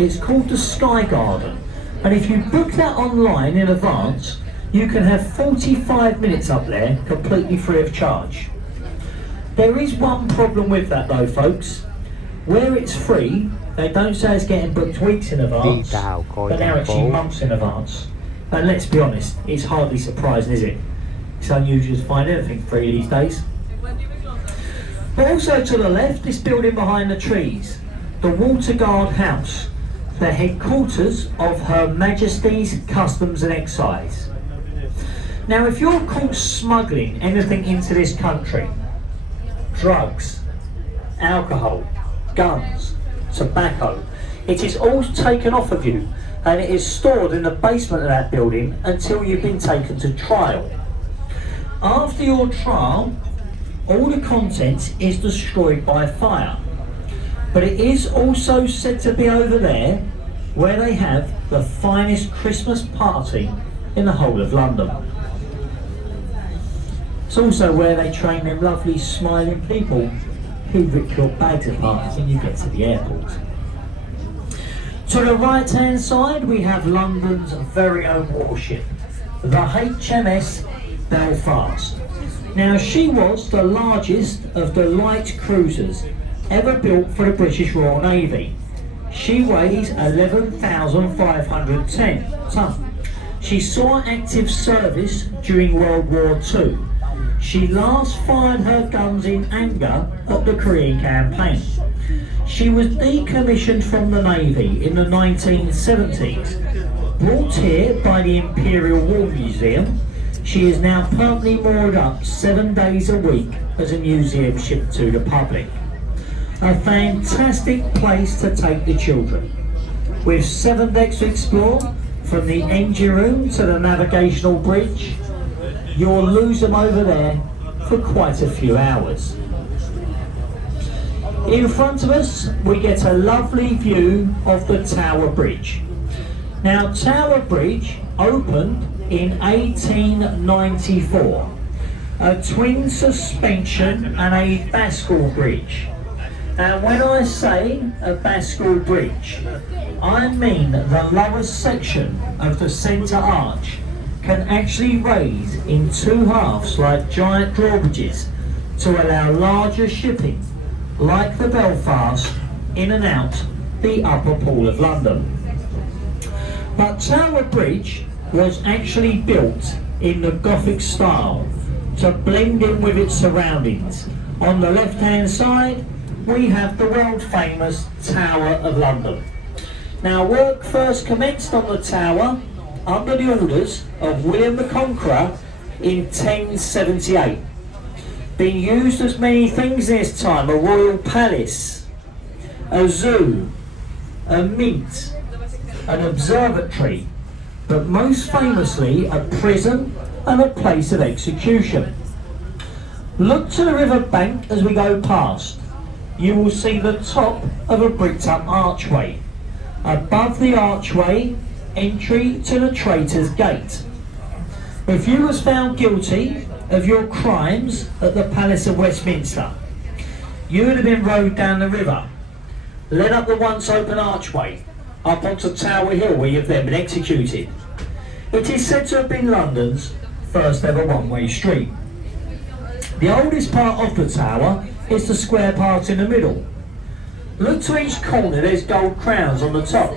It's called the Sky Garden, and if you book that online in advance, you can have 45 minutes up there completely free of charge. There is one problem with that though, folks. Where it's free, they don't say it's getting booked weeks in advance, but they're actually months in advance. And let's be honest, it's hardly surprising, is it? It's unusual to find anything free these days. But also to the left, this building behind the trees, the Water Guard House, the headquarters of Her Majesty's Customs and Excise. Now, if you're caught smuggling anything into this country, drugs, alcohol, guns, tobacco, it is all taken off of you and it is stored in the basement of that building until you've been taken to trial. After your trial, all the contents is destroyed by fire, but it is also said to be over there where they have the finest Christmas party in the whole of London. It's also where they train them lovely smiling people who rip your bags apart when you get to the airport. To the right hand side we have London's very own warship, the HMS Belfast. Now she was the largest of the light cruisers ever built for the British Royal Navy. She weighs 11,510 tonnes. She saw active service during World War II. She last fired her guns in anger at the Korean campaign. She was decommissioned from the Navy in the 1970s, brought here by the Imperial War Museum. She is now permanently moored up 7 days a week as a museum ship to the public. A fantastic place to take the children, with 7 decks to explore, from the engine room to the navigational bridge. You'll lose them over there for quite a few hours. In front of us we get a lovely view of the Tower Bridge. Now Tower Bridge opened in 1894, a twin suspension and a bascule bridge. And when I say a bascule bridge, I mean the lower section of the centre arch can actually raise in 2 halves like giant drawbridges to allow larger shipping, like the Belfast, in and out the upper pool of London. But Tower Bridge was actually built in the Gothic style to blend in with its surroundings. On the left hand side we have the world famous Tower of London. Now work first commenced on the tower under the orders of William the Conqueror in 1078. Being used as many things this time: a royal palace, a zoo, a mint, an observatory, but most famously a prison and a place of execution. Look to the river bank as we go past. You will see the top of a bricked up archway. Above the archway, entry to the Traitor's Gate. If you was found guilty of your crimes at the Palace of Westminster, you would have been rowed down the river, led up the once open archway, up onto Tower Hill where you've then been executed. It is said to have been London's first ever one-way street. The oldest part of the tower is the square part in the middle. Look to each corner, there's gold crowns on the top.